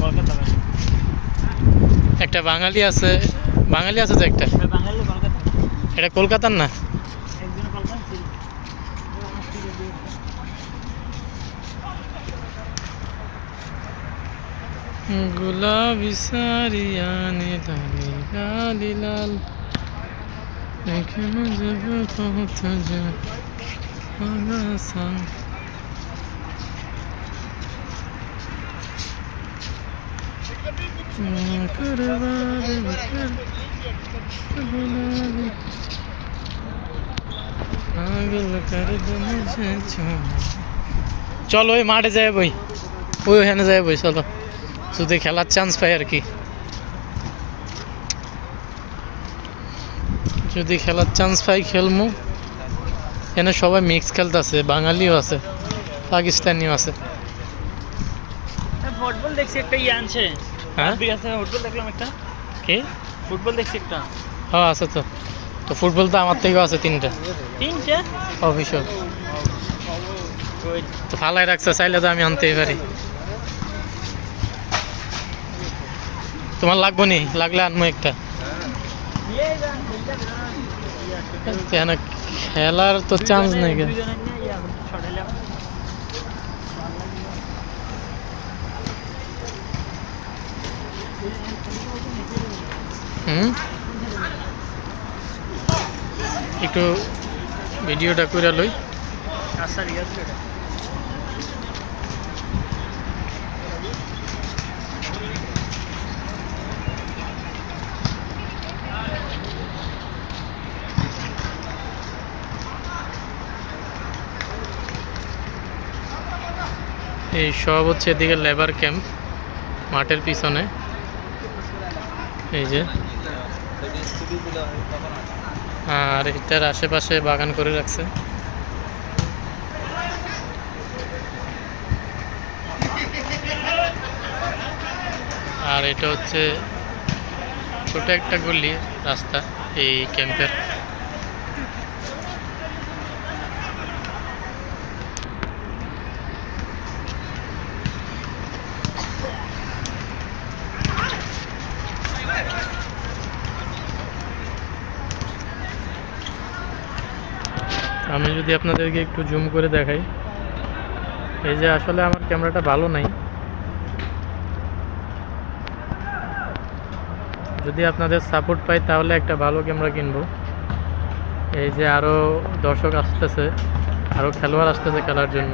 কলকাতা একটা বাঙালি আছে তো একটা, বাঙালি কলকাতা এটা কলকাতার না? একজন কলকাতা ছিল गुलाबी सारियां ने लाली लाली लाल लेकिन जब पहुंच जा आगा सा पागल कर दो मुझे চলো ওই মাঠে যাই বই, ওইখানে যাই বই, চলো যদি খেলার চান্স পাই আর কি। যদি খেলার চান্স পাই খেলবো। এখানে সবাই মিক্স খেলতেছে, বাঙালিও আছে, পাকিস্তানিও আছে। ফুটবল দেখছি একটা আনছে। হ্যাঁ ফুটবল দেখলাম একটা। কি ফুটবল দেখছি একটা? হ্যাঁ আছে তো। তো ফুটবল তো আমার থেকেও আছে তিনটা অফিসিয়াল। তো ফালাই রাখছে, চাইলে তো আমি আনতেই পারি। তোমার লাগবো নি? লাগলে আনবো একটা। কেন খেলার তো চান্স নেই। একটু ভিডিওটা করে লই। এই সব হচ্ছে এদিকে লেবার ক্যাম্প, মাঠের পিছনে। এই যে, আর এটার আশেপাশে বাগান করে রাখছে। আর এটা হচ্ছে ছোট একটা গলি রাস্তা এই ক্যাম্পের। আমি যদি আপনাদেরকে একটু জুম করে দেখাই, এই যে আসলে আমার ক্যামেরাটা ভালো নাই, যদি আপনাদের সাপোর্ট পাই তাহলে একটা ভালো ক্যামেরা কিনবো। এই যে আরও দর্শক আসতেছে, আরও খেলোয়াড় আসতেছে খেলার জন্য।